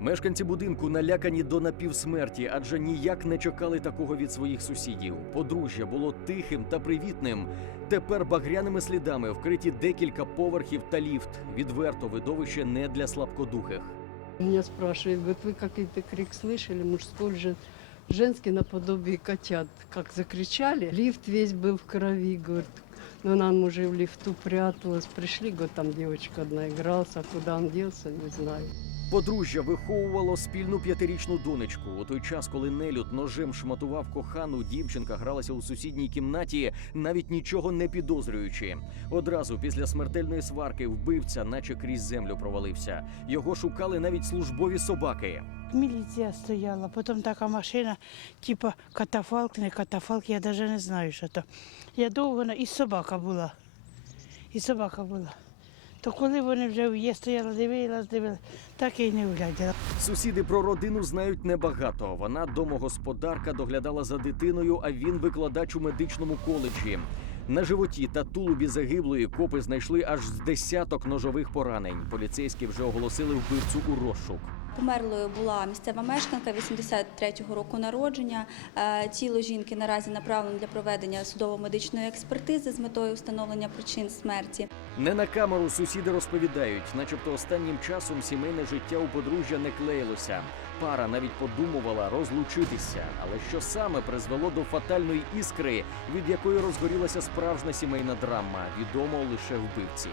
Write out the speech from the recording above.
Мешканці будинку налякані до напівсмерті, адже ніяк не чекали такого від своїх сусідів. Подружжя було тихим та привітним. Тепер багряними слідами вкриті декілька поверхів та ліфт. Відверто видовище не для слабкодухих. Меня спрашивают, говорит, вы какой-то крик слышали, мужской, жен- женский наподобие котят, как закричали. Лифт весь был в крови, говорит. Но нам уже в лифту пряталась. Пришли, говорит, там девочка одна игралась, а куда он делся, не знаю. Подружжя виховувало спільну п'ятирічну донечку. У той час, коли нелюд ножем шматував кохану, дівчинка гралася у сусідній кімнаті, навіть нічого не підозрюючи. Одразу після смертельної сварки вбивця, наче крізь землю провалився. Його шукали навіть службові собаки. Міліція стояла, потім така машина, типу катафалк, не катафалк, я навіть не знаю, що то. Я довго і собака була. І собака була. То коли вони вже є, стояла, дивилась, дивилась, так і не вгляділа. Сусіди про родину знають небагато. Вона домогосподарка доглядала за дитиною, а він викладач у медичному коледжі. На животі та тулубі загиблої копи знайшли аж з десяток ножових поранень. Поліцейські вже оголосили вбивцю у розшук. Померлою була місцева мешканка 83-го року народження. Е, Тіло жінки наразі направлено для проведення судово-медичної експертизи з метою встановлення причин смерті. Не на камеру сусіди розповідають, начебто останнім часом сімейне життя у подружжя не клеїлося. Пара навіть подумувала розлучитися. Але що саме призвело до фатальної іскри, від якої розгорілася справжня сімейна драма, відомо лише вбивці.